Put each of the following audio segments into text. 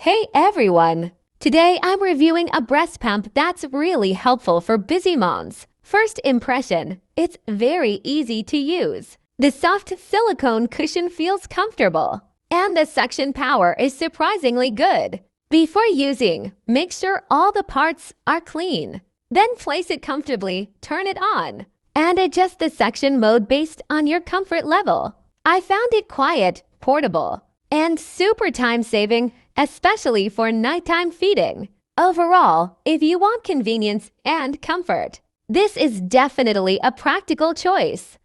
Hey everyone! Today I'm reviewing a breast pump that's really helpful for busy moms. First impression, it's very easy to use. The soft silicone cushion feels comfortable, and the suction power is surprisingly good. Before using, make sure all the parts are clean. Then place it comfortably, turn it on, and adjust the suction mode based on your comfort level. I found it quiet, portable, and super time-saving, especially for nighttime feeding. Overall, if you want convenience and comfort, this is definitely a practical choice.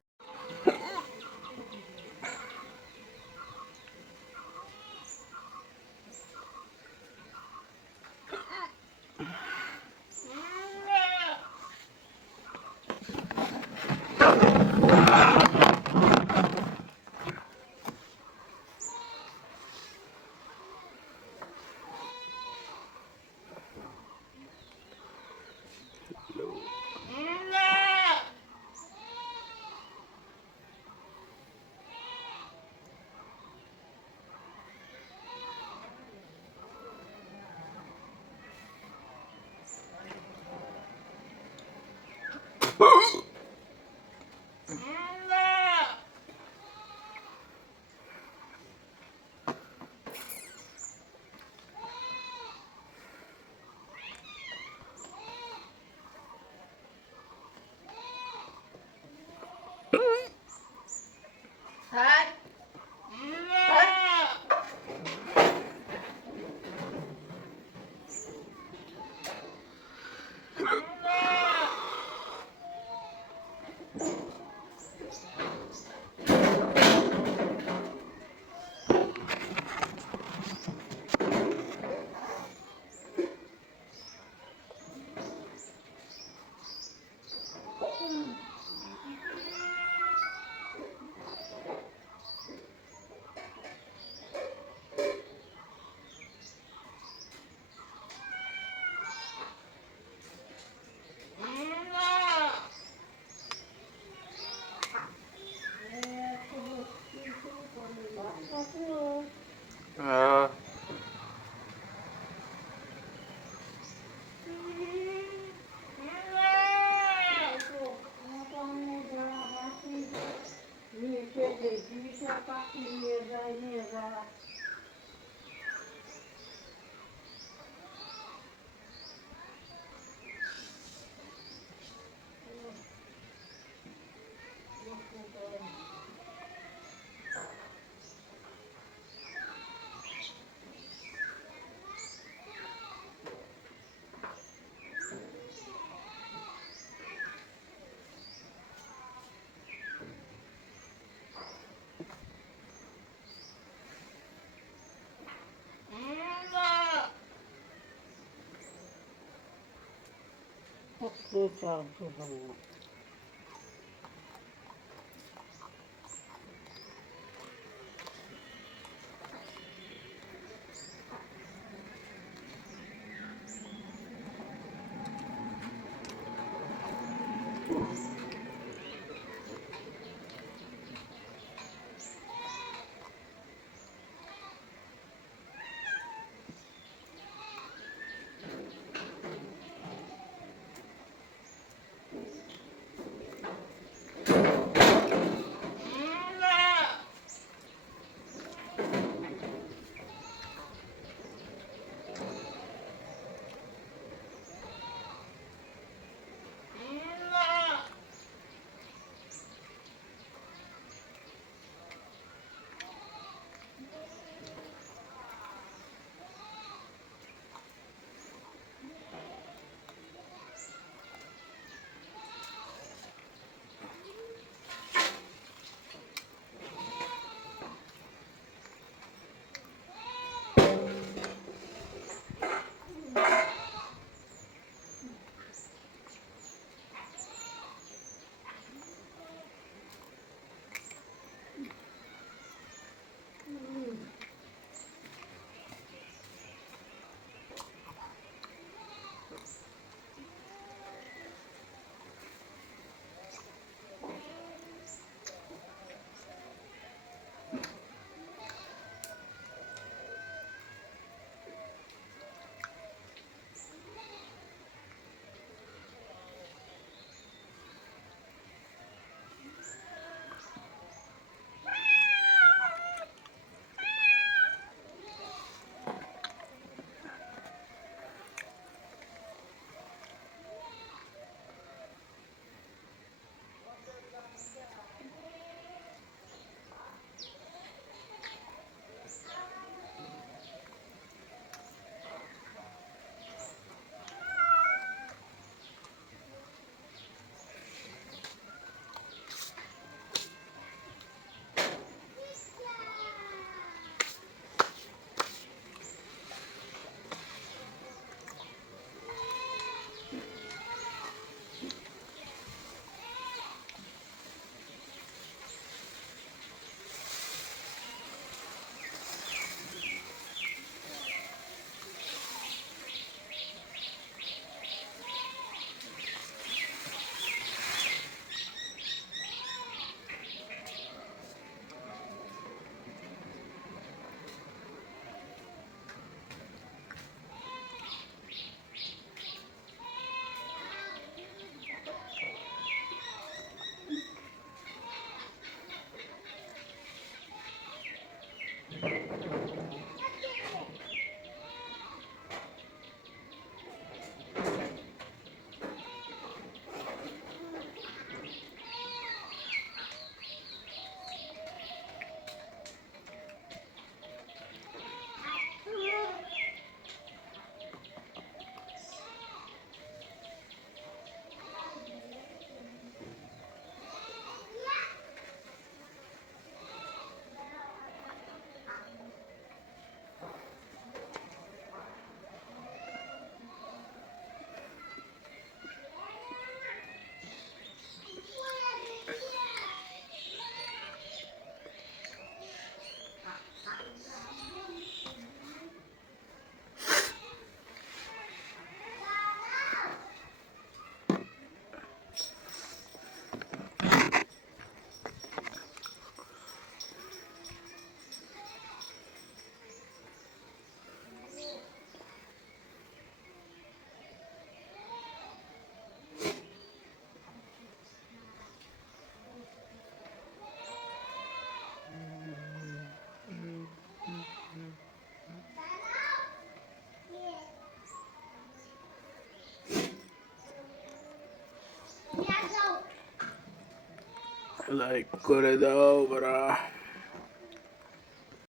like corredor, bro.